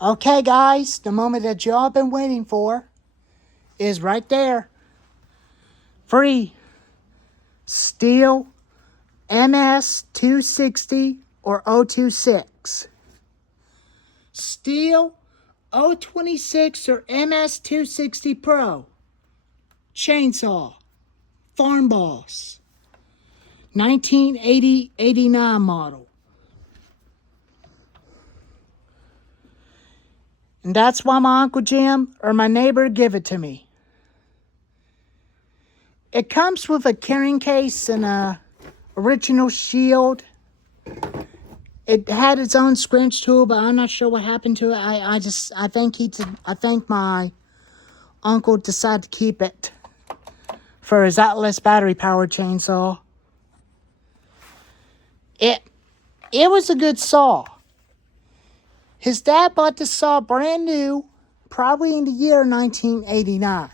Okay, guys, the moment that you all been waiting for is right there. Free stihl MS260 or 026. Stihl 026 or MS260 Pro. Chainsaw. Farm Boss. 1980-89 model. And that's why my Uncle Jim or my neighbor give it to me. It comes with a carrying case and a original shield. It had its own scratch tool, but I'm not sure what happened to it. I think my uncle decided to keep it for his Atlas battery powered chainsaw. It was a good saw. His dad bought this saw brand new, probably in the year 1989.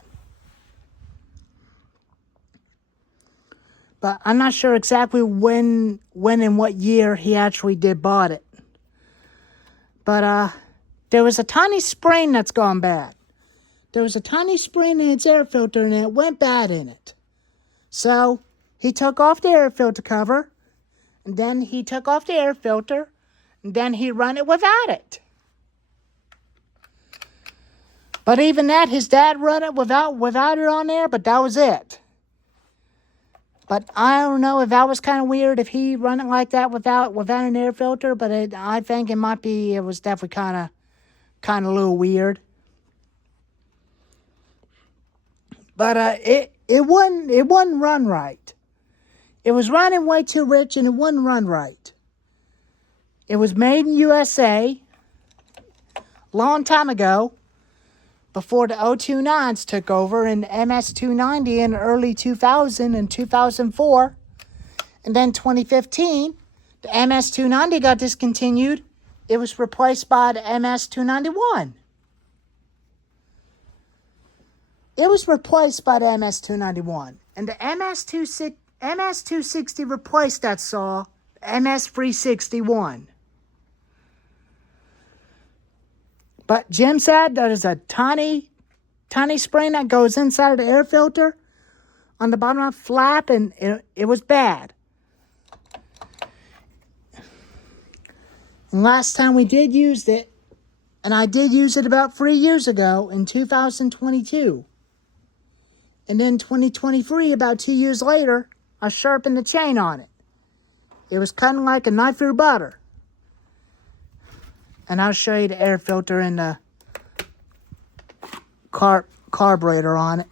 But I'm not sure exactly when and what year he actually did bought it. But there was a tiny spring that's gone bad. There was a tiny spring in its air filter and it went bad in it. So he took off the air filter cover, and then he took off the air filter, and then he run it without it. But even that, his dad run it without it on there, but that was it. But I don't know if that was kind of weird if he run it like that without an air filter. But I think it was definitely kind of a little weird. But it wouldn't run right. It was running way too rich and it wouldn't run right. It was made in USA a long time ago, before the 029s took over, and MS290 in early 2000 and 2004. And then 2015, the MS290 got discontinued. It was replaced by the MS291. It was replaced by the MS291. And the MS260 replaced that saw, the MS361. But Jim said that is a tiny spring that goes inside of the air filter on the bottom of the flap, and it was bad. And last time we did use it, and I did use it about 3 years ago in 2022. And then 2023, about 2 years later, I sharpened the chain on it. It was cutting like a knife through butter. And I'll show you the air filter and the carburetor on it.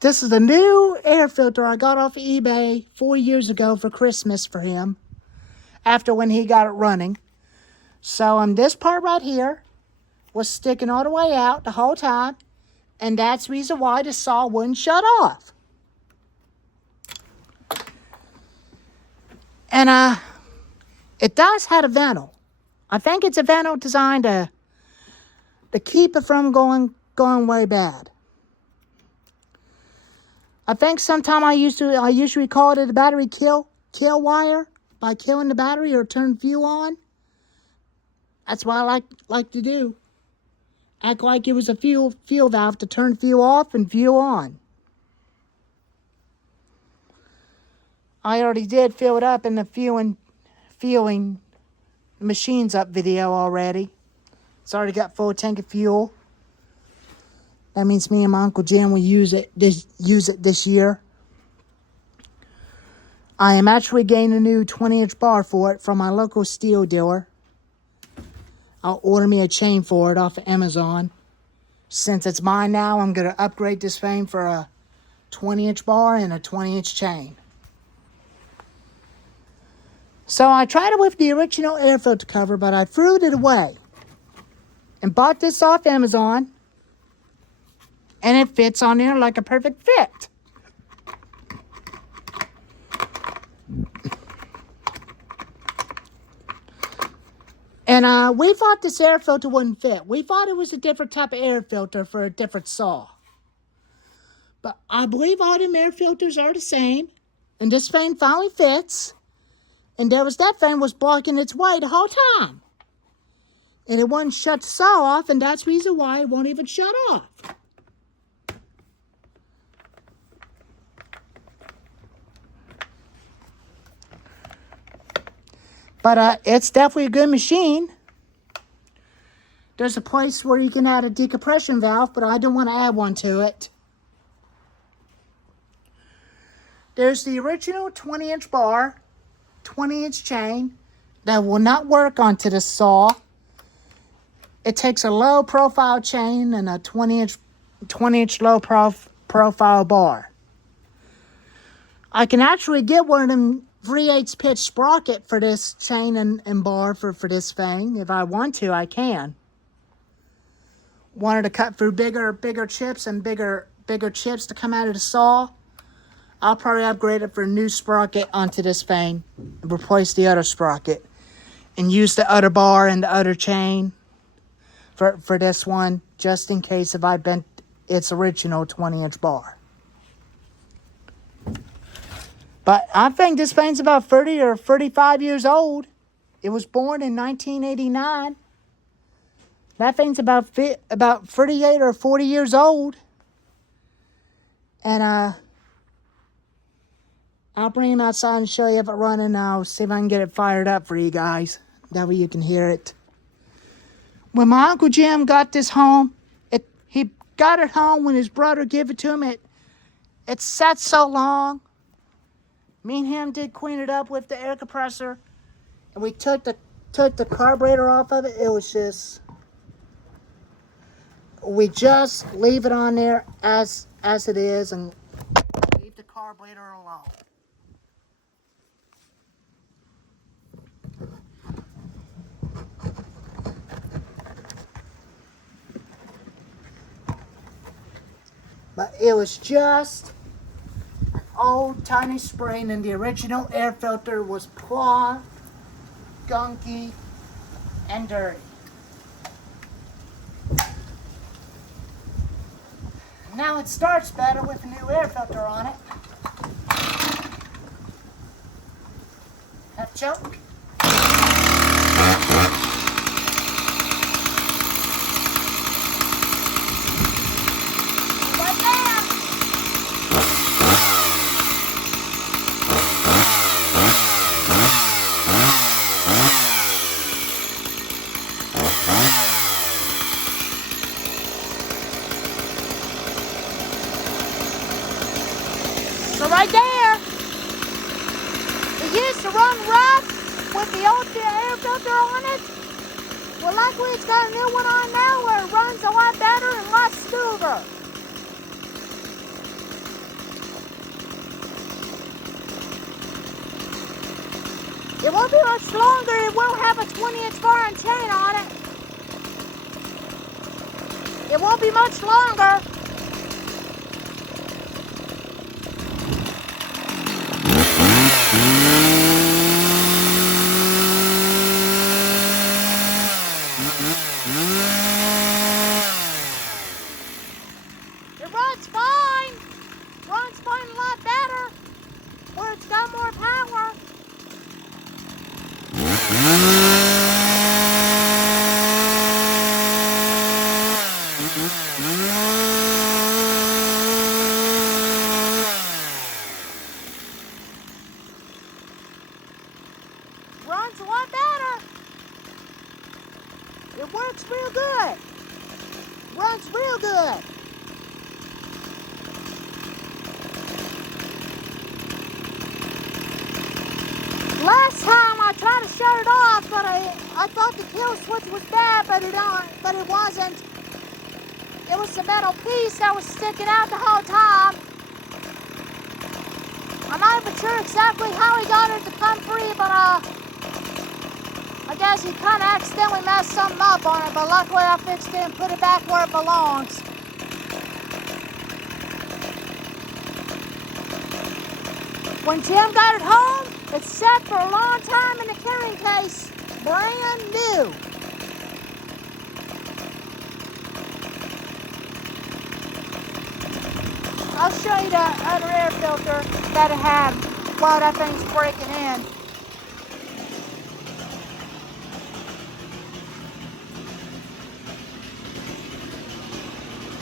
This is a new air filter I got off of eBay 4 years ago for Christmas for him, after when he got it running. So this part right here was sticking all the way out the whole time, and that's the reason why the saw wouldn't shut off. And it does have a ventil. I think it's a ventil designed to keep it from going way bad. I think sometime I usually call it a battery kill wire by killing the battery or turn fuel on. That's what I like to do. Act like it was a fuel valve to turn fuel off and fuel on. I already did fill it up in the fueling machines up video already. It's already got full tank of fuel. That means me and my Uncle Jim will use it this year. I am actually getting a new 20-inch bar for it from my local stihl dealer. I'll order me a chain for it off of Amazon. Since it's mine now, I'm going to upgrade this thing for a 20-inch bar and a 20-inch chain. So I tried it with the original air filter cover, but I threw it away and bought this off Amazon, and it fits on there like a perfect fit. And we thought this air filter wouldn't fit. We thought it was a different type of air filter for a different saw. But I believe all them air filters are the same, and this thing finally fits. And that thing was blocking its way the whole time. And it won't shut the saw off, and that's the reason why it won't even shut off. But it's definitely a good machine. There's a place where you can add a decompression valve, but I don't want to add one to it. There's the original 20-inch bar, 20-inch chain that will not work onto the saw. It takes a low profile chain and a 20-inch low profile bar. I can actually get one of them 3/8 pitch sprocket for this chain and bar for this thing. If I want to, I can. Wanted to cut through bigger chips and bigger chips to come out of the saw. I'll probably upgrade it for a new sprocket onto this thing and replace the other sprocket and use the other bar and the other chain for this one, just in case if I bent its original 20-inch bar. But I think this thing's about 30 or 35 years old. It was born in 1989. That thing's about 38 or 40 years old. And I'll bring him outside and show you if it's running. I'll see if I can get it fired up for you guys. That way you can hear it. When my Uncle Jim got this home, he got it home when his brother gave it to him. It sat so long. Me and him did clean it up with the air compressor. And we took the carburetor off of it. It was just... We just leave it on there as it is and leave the carburetor alone. But it was just an old tiny spring, and the original air filter was clogged, gunky, and dirty. Now it starts better with a new air filter on it. Have choke. Right there. So right there, it used to run rough with the old air filter on it. Well, luckily it's got a new one on now where it runs a lot better and less smoother. It won't be much longer. It will have a 20-inch bar and chain on it. It won't be much longer. It runs fine. Runs fine a lot better where it's got more power. Runs a lot better. It works real good. Runs real good. Last time I tried to shut it off, but I thought the kill switch was bad, but it wasn't. It was a metal piece that was sticking out the whole time. I'm not even sure exactly how he got it to come free, but I guess he kind of accidentally messed something up on it, but luckily I fixed it and put it back where it belongs. When Jim got it home, it sat for a long time in the carrying case, brand new. I'll show you the other air filter that it had while that thing's breaking in.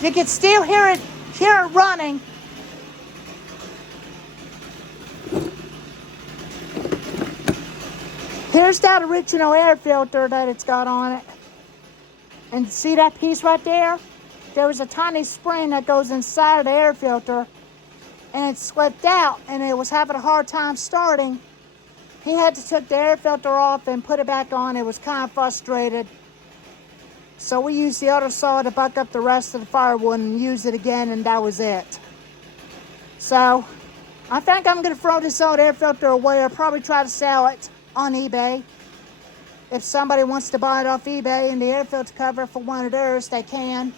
You can still hear it running. Here's that original air filter that it's got on it. And see that piece right there? There was a tiny spring that goes inside of the air filter, and it slipped out, and it was having a hard time starting. He had to take the air filter off and put it back on. It was kind of frustrated. So we used the other saw to buck up the rest of the firewood and use it again, and that was it. So I think I'm going to throw this old air filter away. I'll probably try to sell it on eBay. If somebody wants to buy it off eBay and the air filter cover for one of theirs, they can.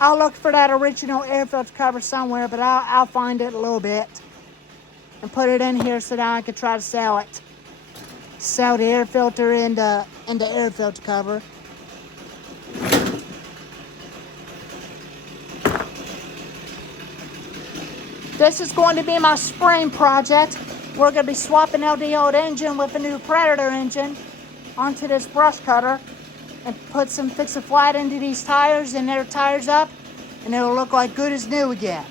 I'll look for that original air filter cover somewhere, but I'll find it a little bit and put it in here so that I can try to sell it. Sell the air filter and the air filter cover. This is going to be my spring project. We're going to be swapping out the old engine with a new Predator engine onto this brush cutter and fix a flat into these tires and their tires up, and it'll look like good as new again.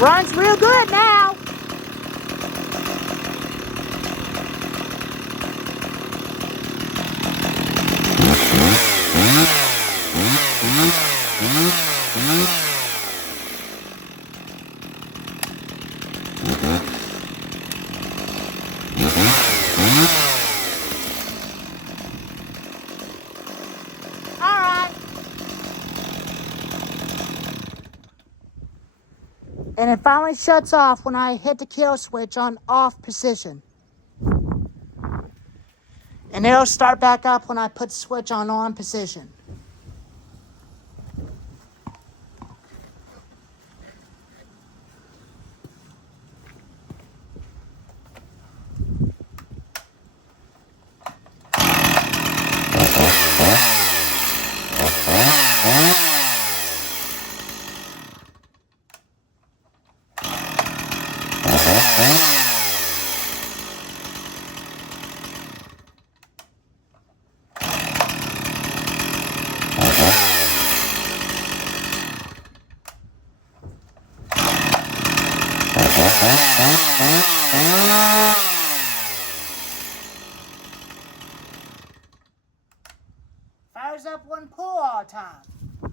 Runs real good now. All right. And it finally shuts off when I hit the kill switch on off position. And it'll start back up when I put the switch on position. Fires up one pull all the time.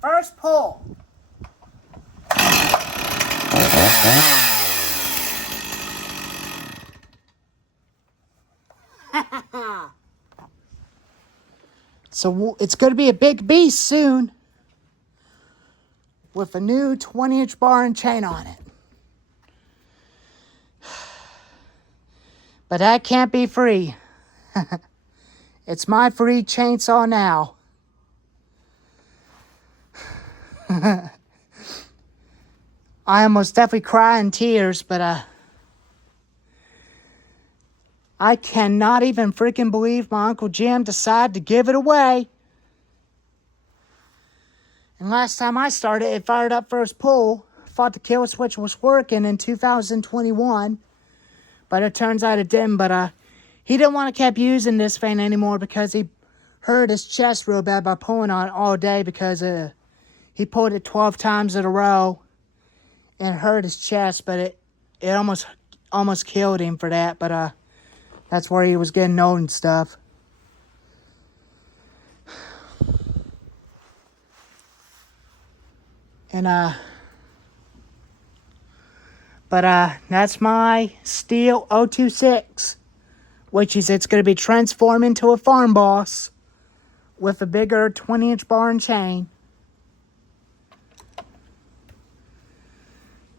First pull. So it's going to be a big beast soon with a new 20-inch bar and chain on it. But that can't be free. It's my free chainsaw now. I almost definitely cry in tears, but I cannot even freaking believe my Uncle Jim decided to give it away. And last time I started, it fired up first pull. Thought the kill switch was working in 2021. But it turns out it didn't. But he didn't want to keep using this fan anymore because he hurt his chest real bad by pulling on it all day because he pulled it 12 times in a row and hurt his chest. But it almost killed him for that. But that's where he was getting old and stuff. And that's my stihl 026, which is it's going to be transformed into a farm boss with a bigger 20-inch bar and chain.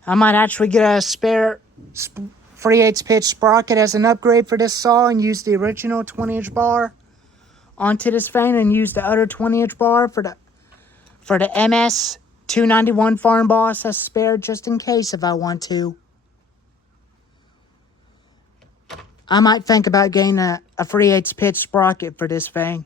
I might actually get a spare 3/8 pitch sprocket as an upgrade for this saw and use the original 20-inch bar onto this fan and use the other 20-inch bar for the MS 291 farm boss as spare just in case if I want to. I might think about getting a 3/8 pitch sprocket for this thing.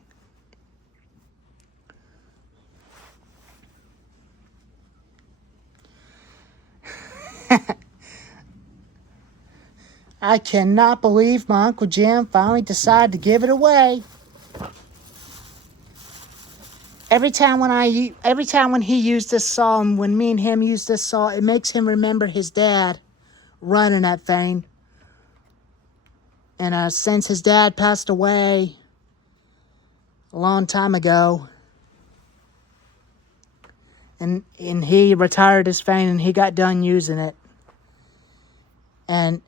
I cannot believe my Uncle Jim finally decided to give it away. Every time when he used this saw, and when me and him used this saw, it makes him remember his dad running that thing. And since his dad passed away a long time ago, and he retired his thing, and he got done using it, and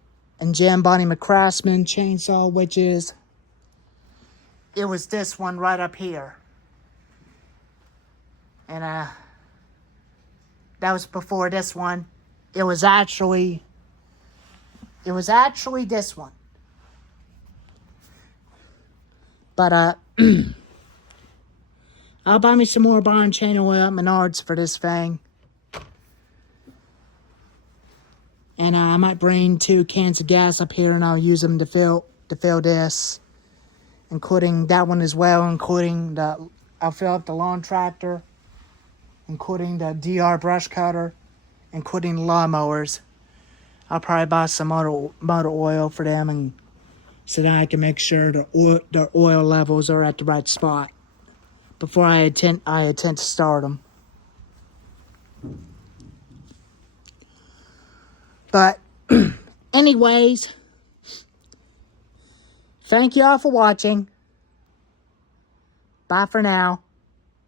Jim bought him a Craftsman chainsaw, which is, it was this one right up here. And that was before this one. It was actually this one. But I'll buy me some more bar and chain oil at Menards for this thing. And I might bring 2 cans of gas up here, and I'll use them to fill this, including that one as well, including I'll fill up the lawn tractor, including the DR brush cutter, including lawnmowers. I'll probably buy some motor oil for them, and so that I can make sure the oil levels are at the right spot before I attempt to start them. But anyways, thank you all for watching. Bye for now.